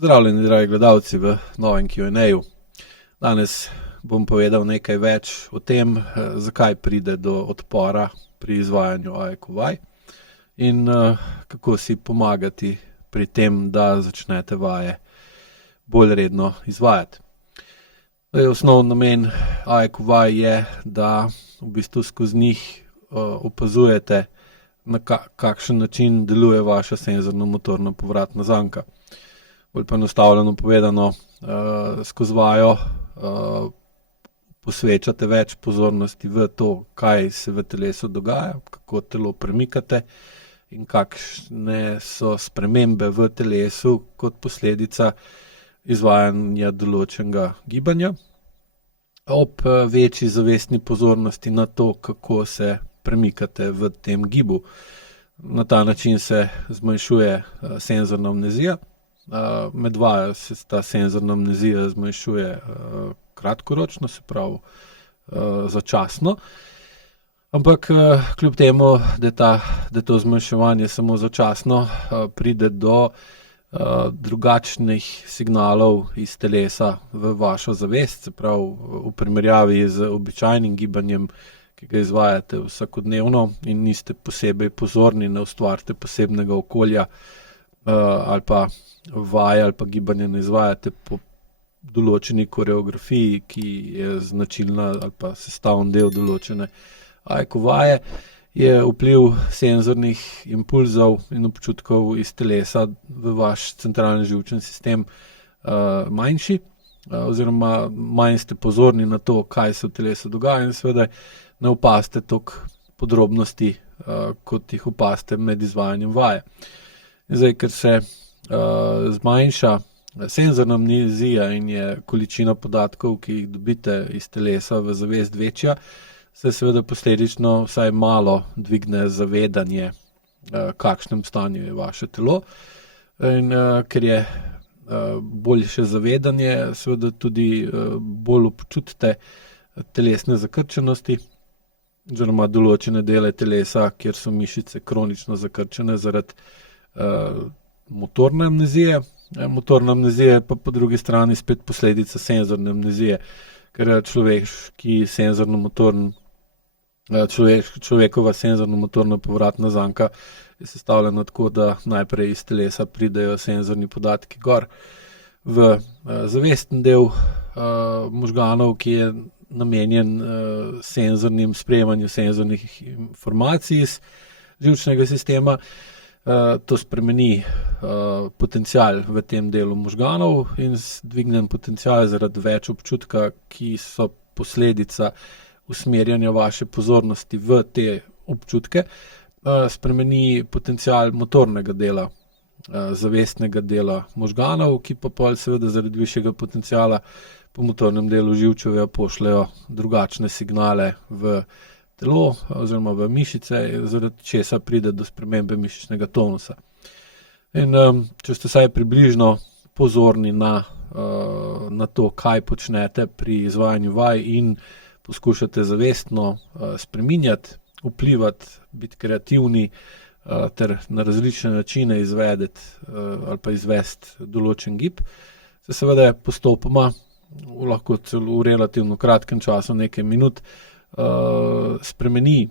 Zdravljeni, dragi gledalci, v novem Q&A-ju. Danes bom povedal nekaj več o tem, zakaj pride do odpora pri izvajanju AEQ-vaj in kako si pomagati pri tem, da začnete vaje bolj redno izvajati. Osnovni namen AEQ-vaj je, da v bistvu skozi njih opazujete, na kakšen način deluje vaša senzorno-motorna povratna zanka. Bolj poenostavljeno povedano, skozi vajo posvečate več pozornosti v to, kaj se v telesu dogaja, kako telo premikate in kakšne so spremembe v telesu kot posledica izvajanja določenega gibanja, ob večji zavestni pozornosti na to, kako se premikate v tem gibu. Na ta način se zmanjšuje senzorna amnezija. Med vajo se ta senzorna amnezija zmanjšuje kratkoročno, se pravi začasno, ampak kljub temu, da je to zmanjševanje samo začasno, pride do drugačnih signalov iz telesa v vašo zavest, se pravi v primerjavi z običajnim gibanjem, ki ga izvajate vsakodnevno in niste posebej pozorni, ne ustvarite posebnega okolja, ali pa vaje ali pa gibanje ne izvajate po določeni koreografiji, ki je značilna ali pa sestavni del določene AEQ-vaje, je vpliv senzornih impulzov in občutkov iz telesa v vaš centralni živčni sistem manjši, oziroma manj ste pozorni na to, kaj se v telesu dogaja, in seveda ne opazite toliko podrobnosti, kot jih opazite med izvajanjem vaje. Zdaj, ker se zmanjša senzorna amnezija in je količina podatkov, ki jih dobite iz telesa v zavest večja, se seveda posledično vsaj malo dvigne zavedanje, kakšnem stanju je vaše telo. In ker je boljše zavedanje, seveda tudi bolj občutite telesne zakrčenosti oziroma določene dele telesa, kjer so mišice kronično zakrčene zaradi motorne amnezije. Motorna amnezija je pa po drugi strani spet posledica senzorne amnezije, ker človekova senzorno-motorna povratna zanka je sestavljena tako, da najprej iz telesa pridejo senzorni podatki gor v zavesten del možganov, ki je namenjen senzornim sprejemanju senzornih informacij iz živčnega sistema. To spremeni potencial v tem delu možganov in dvignen potencial zaradi več občutka, ki so posledica usmerjanja vaše pozornosti v te občutke, spremeni potencial motornega dela, zavestnega dela možganov, ki pa pol seveda zaradi višjega potenciala po motornem delu živčevja pošljejo drugačne signale v telo oziroma v mišice, zaradi česa pride do spremembe mišičnega tonusa. In če ste vsaj približno pozorni na to, kaj počnete pri izvajanju vaj in poskušate zavestno spreminjati, vplivati, biti kreativni ter na različne načine izvedeti ali pa izvesti določen gib, se seveda postopoma, lahko celo v relativno kratkem času, nekaj minut, spremeni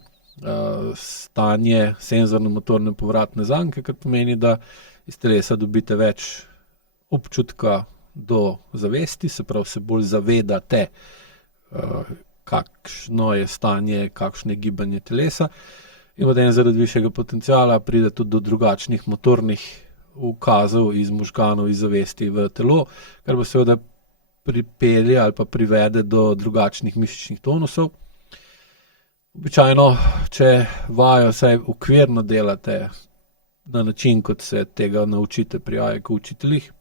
stanje senzorno-motorne povratne zanke, kar pomeni, da iz telesa dobite več občutka do zavesti, se pravi, se bolj zavedate, kakšno je stanje, kakšno je gibanje telesa, in potem zaradi višjega potenciala pride tudi do drugačnih motornih ukazov iz možganov, iz zavesti v telo, kar bo seveda pripelje ali pa privede do drugačnih mišičnih tonusov. Običajno, če vajo vsaj okvirno delate na način, kot se tega naučite pri AEQ učiteljih,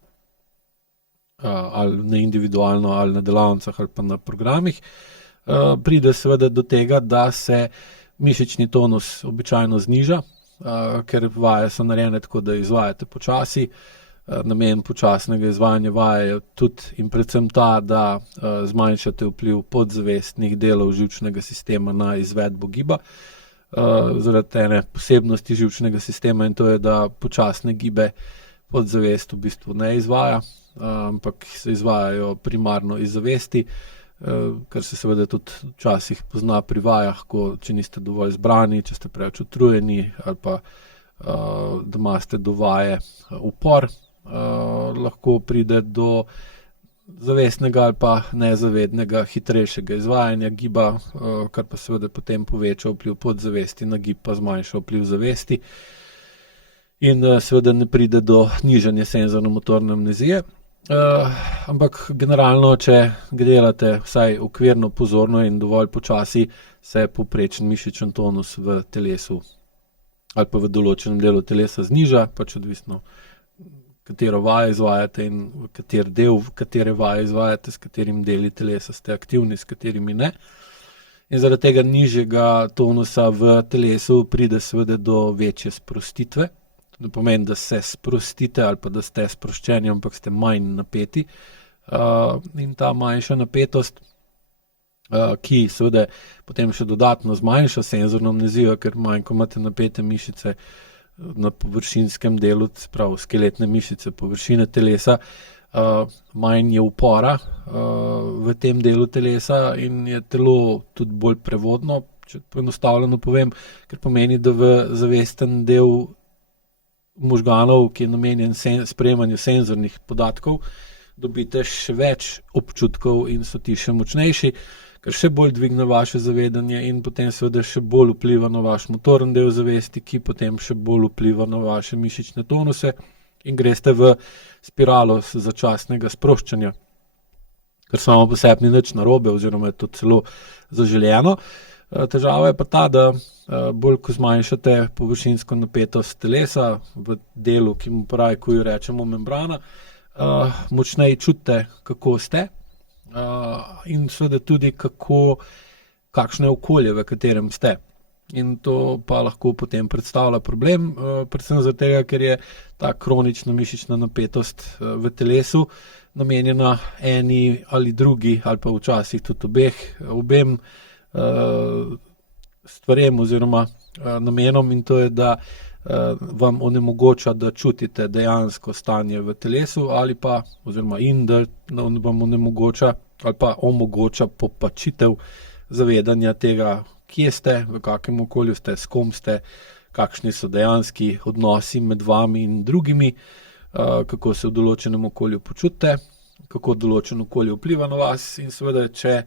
ali na individualno, ali na delavnicah, ali pa na programih, pride seveda do tega, da se mišični tonus običajno zniža, ker vaje so narejene tako, da izvajate počasi. Namen počasnega izvajanja vaje je tudi in predvsem ta, da zmanjšate vpliv podzavestnih delov živčnega sistema na izvedbo giba, zaradi ene posebnosti živčnega sistema, in to je, da počasne gibe podzavest v bistvu ne izvaja, ampak se izvajajo primarno iz zavesti, kar se seveda tudi včasih pozna pri vajah, če niste dovolj zbrani, če ste preveč utrujeni ali pa da imate do vaje upor, lahko pride do zavestnega ali pa nezavednega hitrejšega izvajanja giba, kar pa seveda potem poveča vpliv podzavesti na gib, pa zmanjša vpliv zavesti. In seveda ne pride do nižanja senzorno-motorne amnezije. Ampak generalno, če delate vsaj okvirno pozorno in dovolj počasi, se povprečen mišičen tonus v telesu ali pa v določenem delu telesa zniža, pač odvisno, katero vajo izvajate in kateri del, katere vaje izvajate, s katerim deli telesa ste aktivni, s katerimi ne. In zaradi tega nižjega tonusa v telesu pride seveda do večje sprostitve. To ne pomeni, da se sprostite ali pa da ste sproščeni, ampak ste manj napeti. In ta manjša napetost, ki seveda potem še dodatno zmanjša senzorno amnezijo, ker manj, ko imate napete mišice na površinskem delu, se pravi skeletne mišice površine telesa, manj je upora v tem delu telesa in je telo tudi bolj prevodno, če poenostavljeno povem, ker pomeni, da v zavesten del možganov, ki je namenjen sprejemanju senzornih podatkov, dobite še več občutkov in so ti še močnejši, kar še bolj dvigne vaše zavedanje in potem seveda še bolj vpliva na vaš motorni del zavesti, ki potem še bolj vpliva na vaše mišične tonuse in greste v spiralo začasnega sproščanja, kar samo po sebi ni nič narobe oziroma je to celo zaželeno. Težava je pa ta, da bolj ko zmanjšate površinsko napetost telesa v delu, ki mu po rajkuju rečemo membrana, močneje čutite, kako ste, in seveda tudi kakšno je okolje, v katerem ste. In to pa lahko potem predstavlja problem, predvsem zaradi tega, ker je ta kronična mišična napetost v telesu namenjena eni ali drugi, ali pa včasih tudi obem stvarem oziroma namenom, in to je, da vam onemogoča, da čutite dejansko stanje v telesu ali pa, oziroma da vam onemogoča ali pa omogoča popačitev zavedanja tega, kje ste, v kakem okolju ste, s kom ste, kakšni so dejanski odnosi med vami in drugimi, kako se v določenem okolju počutite, kako določeno okolje vpliva na vas in seveda, če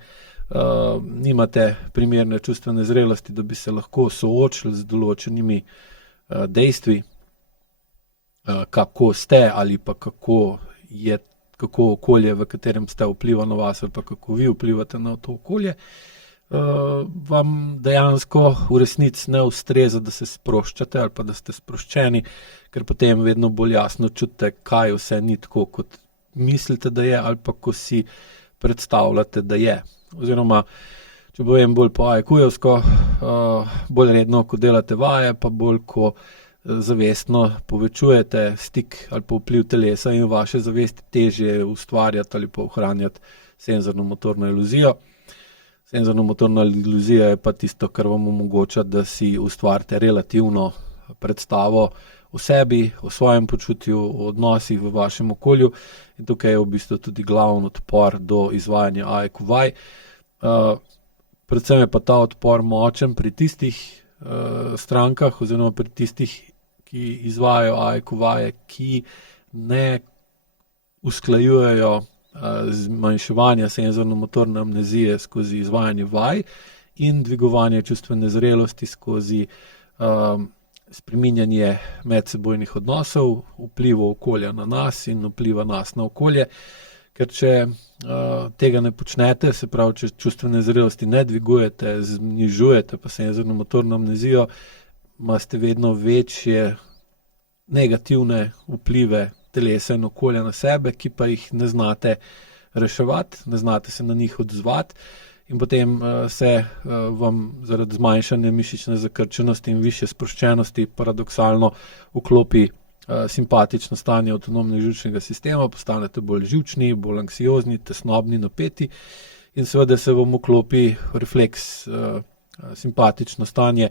nimate primerne čustvene zrelosti, da bi se lahko soočili z določenimi dejstvi, kako ste ali pa kako okolje, v katerem ste, vpliva na vas ali pa kako vi vplivate na to okolje, vam dejansko v resnici ne ustreza, da se sproščate ali pa da ste sproščeni, ker potem vedno bolj jasno čutite, kaj vse ni tako, kot mislite, da je, ali pa ko si predstavljate, da je. Oziroma, če povem bolj po ajkujevsko, bolj redno, ko delate vaje, pa bolj, ko zavestno povečujete stik ali pa vpliv telesa in vaše zavesti, težje ustvarjati ali pa ohranjati senzorno-motorno iluzijo. Senzorno-motorna iluzija je pa tisto, kar vam omogoča, da si ustvarite relativno predstavo o sebi, o svojem počutju, o odnosih v vašem okolju, in tukaj je v bistvu tudi glavni odpor do izvajanja AEQ vaj. Predvsem je pa ta odpor močen pri tistih strankah oziroma pri tistih, ki izvajajo AEQ vaje, ki ne usklajujejo zmanjševanja senzorno-motorne amnezije skozi izvajanje vaj in dvigovanje čustvene zrelosti skozi spreminjanje medsebojnih odnosov, vplivov okolja na nas in vpliva nas na okolje. Ker če tega ne počnete, se pravi, če čustvene zrelosti ne dvigujete, znižujete pa senzorno-motorno amnezijo, imate vedno večje negativne vplive telesa in okolja na sebe, ki pa jih ne znate reševati, ne znate se na njih odzvati in potem se vam zaradi zmanjšanja mišične zakrčenosti in višje sproščenosti paradoksalno vklopi simpatično stanje avtonomnega živčnega sistema, postanete bolj živčni, bolj anksiozni, tesnobni, napeti in seveda se vam vklopi refleks, simpatično stanje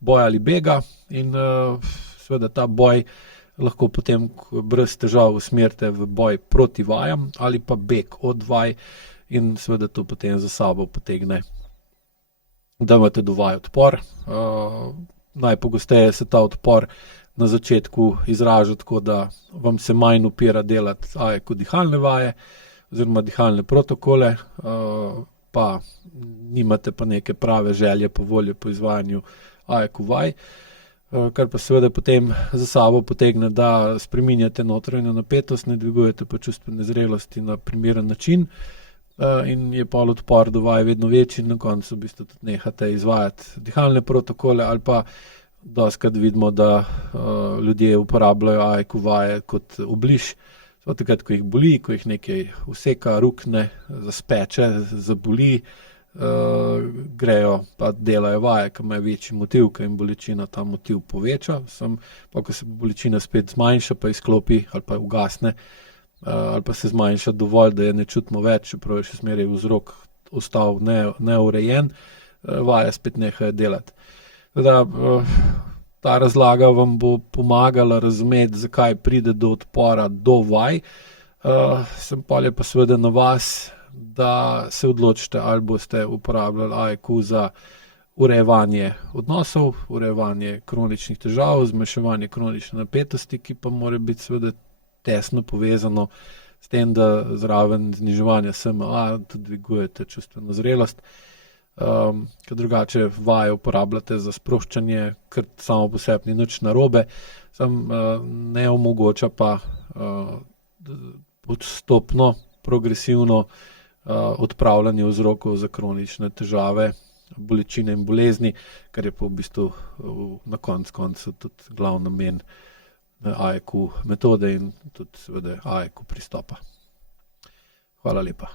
boja ali bega in seveda ta boj lahko potem brez težav usmerite v boj proti vajam ali pa beg od vaj in seveda to potem za sabo potegne, da imate do vaj odpor. Najpogosteje se ta odpor na začetku izraža tako, da vam se manj upira delati AEK dihalne vaje oziroma dihalne protokole, pa nimate pa neke prave želje po volje po izvajanju AEK vaj, kar pa seveda potem za sabo potegne, da spreminjate notranjo napetost, ne dvigujete pa čustvene zrelosti na primeren način, in je pol odpor do vaj vedno večji in na koncu v bistvu tudi nehate izvajati dihalne protokole ali pa dostikrat vidimo, da ljudje uporabljajo AEK vaje kot obliž. Takrat, ko jih boli, ko jih nekaj useka, rukne, zaspeče, zaboli, grejo pa delajo vaje, ki imajo večji motiv, ki jim bolečina ta motiv poveča. Pa ko se bolečina spet zmanjša, pa izklopi ali pa ugasne, ali pa se zmanjša dovolj, da je ne čutimo več, čeprav je še zmeraj vzrok ostal neurejen, vaje spet nehajo delati. Ta razlaga vam bo pomagala razumeti, zakaj pride do odpora do vaj. Pol je pa seveda na vas, da se odločite, ali boste uporabljali AEK za urejevanje odnosov, urejevanje kroničnih težav, zmanjševanje kronične napetosti, ki pa mora biti seveda tesno povezano s tem, da zraven zniževanja SMA tudi dvigujete čustveno zrelost. Ker drugače vaje uporabljate za sproščanje, kar samo po sebi ni nič narobe, ne omogoča pa postopno, progresivno odpravljanje vzrokov za kronične težave, bolečine in bolezni, kar je pa v bistvu na koncu tudi glavni namen AEK metode in tudi seveda AEK pristopa. Hvala lepa.